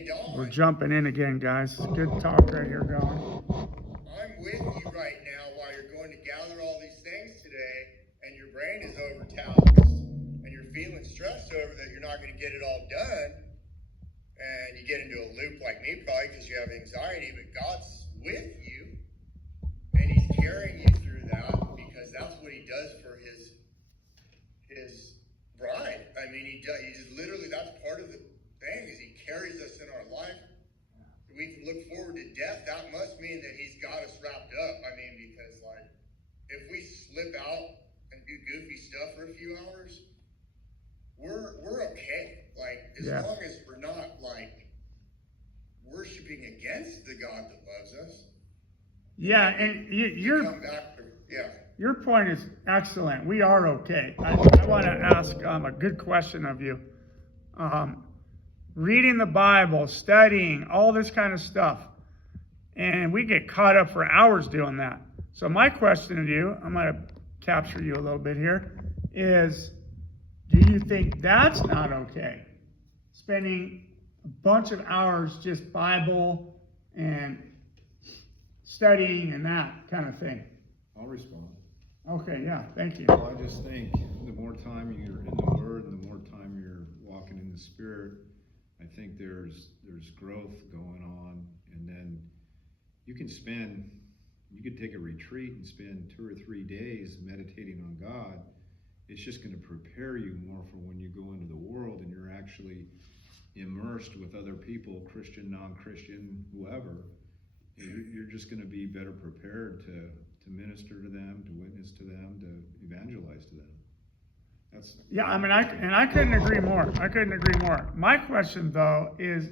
Hey, We're Don, jumping in again, guys. Good talk right here going. I'm with you right now while you're going to gather all these things today, and your brain is overtaxed, and you're feeling stressed over that you're not going to get it all done, and you get into a loop like me probably because you have anxiety, but God's with you, and He's carrying you through that because that's what He does for His bride. I mean, He does. He just literally, that's part of the thing is He carries us in our life. We can look forward to death. That must mean that He's got us wrapped up. I mean, because like, if we slip out and do goofy stuff for a few hours, we're okay. Like, as long as we're not like worshiping against the God that loves us. Yeah, and you're come back to, your point is excellent. We are okay. I want to ask a good question of you. Reading the Bible, studying, all this kind of stuff. And we get caught up for hours doing that. So my question to you, I'm going to capture you a little bit here, is do you think that's not okay? Spending a bunch of hours just Bible and studying and that kind of thing. I'll respond. Okay, yeah, thank you. Well, I just think the more time you're in the Word and the more time you're walking in the Spirit, I think there's growth going on, and then you could take a retreat and spend 2 or 3 days meditating on God. It's just going to prepare you more for when you go into the world and you're actually immersed with other people, Christian, non-Christian, whoever. You're just going to be better prepared to minister to them, to witness to them, to evangelize to them. I couldn't agree more. My question, though, is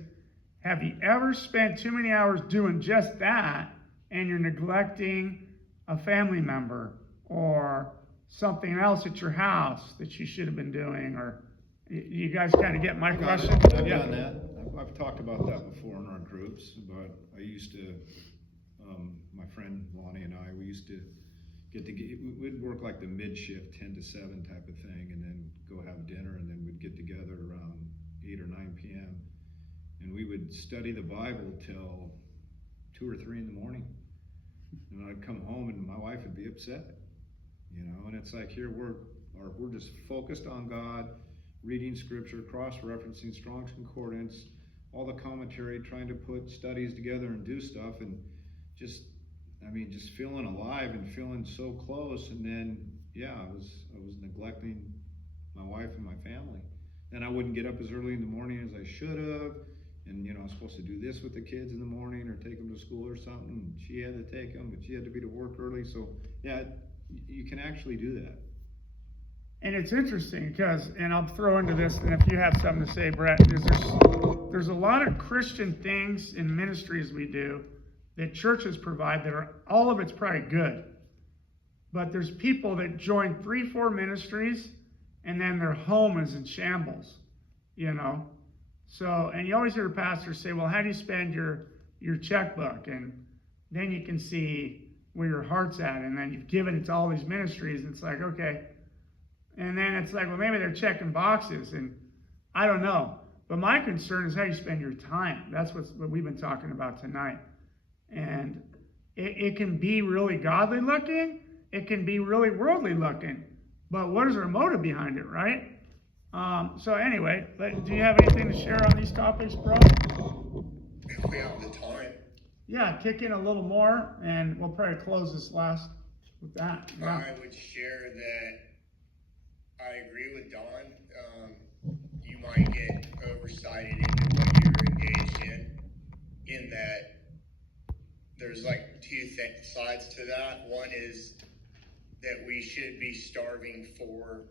have you ever spent too many hours doing just that and you're neglecting a family member or something else at your house that you should have been doing? Or you guys kind of get my question? I've done that. I've talked about that before in our groups, but I used to, my friend Lonnie and I, we used to we'd work like the mid-shift, 10 to 7 type of thing, and then go have dinner, and then we'd get together around 8 or 9 p.m. And we would study the Bible till 2 or 3 in the morning. And I'd come home and my wife would be upset, and it's like here we're just focused on God, reading scripture, cross-referencing Strong's Concordance, all the commentary, trying to put studies together and do stuff, and just feeling alive and feeling so close. And then, I was neglecting my wife and my family. And I wouldn't get up as early in the morning as I should have. And, I was supposed to do this with the kids in the morning or take them to school or something. She had to take them, but she had to be to work early. So, you can actually do that. And it's interesting because, and I'll throw into this, and if you have something to say, Brett, there's a lot of Christian things in ministries we do that churches provide that are, all of it's probably good. But there's people that join 3-4 ministries and then their home is in shambles, So, and you always hear pastors say, well, how do you spend your checkbook? And then you can see where your heart's at. And then you've given it to all these ministries. And it's like, okay. And then it's like, well, maybe they're checking boxes. And I don't know. But my concern is how you spend your time. That's what we've been talking about tonight. And it can be really godly looking. It can be really worldly looking. But what is our motive behind it, right? So anyway, do you have anything to share on these topics, bro? If we have the time. Yeah, kick in a little more, and we'll probably close this last with that. Yeah. I would share that I agree with Don. You might get oversighted into what you're engaged in that there's like 2 sides to that. One is that we should be starving for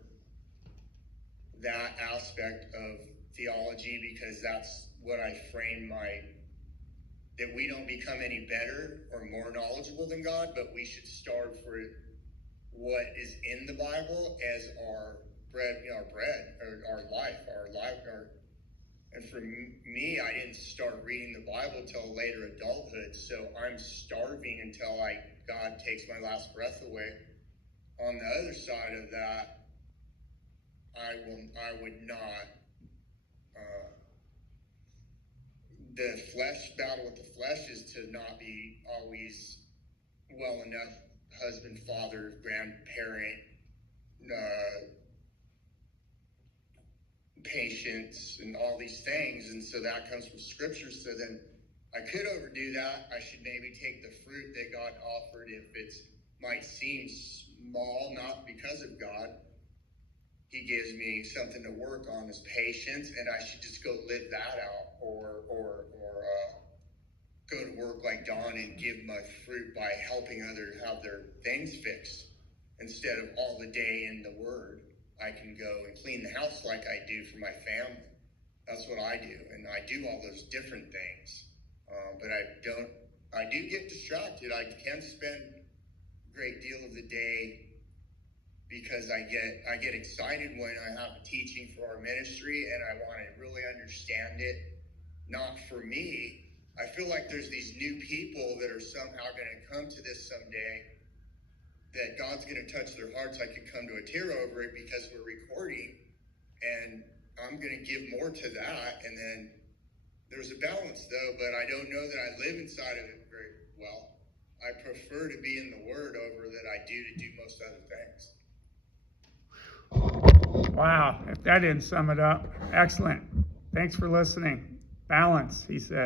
that aspect of theology because that's what I frame that we don't become any better or more knowledgeable than God, but we should starve for what is in the Bible as our bread, our life. And for me, I didn't start reading the Bible till later adulthood, so I'm starving until God takes my last breath away. On the other side of that, I would not the flesh, battle with the flesh is to not be always well enough husband, father, grandparent, patience, and all these things. And so that comes from scripture. So then I could overdo that. I should maybe take the fruit that God offered if it might seem small, not because of God. He gives me something to work on as patience, and I should just go live that out, or go to work like Don and give my fruit by helping others have their things fixed. Instead of all the day in the Word, I can go and clean the house like I do for my family. That's what I do, and I do all those different things. But I do get distracted. I can spend a great deal of the day because I get excited when I have a teaching for our ministry and I want to really understand it. Not for me. I feel like there's these new people that are somehow going to come to this someday, that God's going to touch their hearts. I could come to a tear over it because we're recording, and I'm going to give more to that. And then there's a balance, though, but I don't know that I live inside of it very well. I prefer to be in the Word over that I do to do most other things. Wow, if that didn't sum it up, excellent. Thanks for listening. Balance, he said.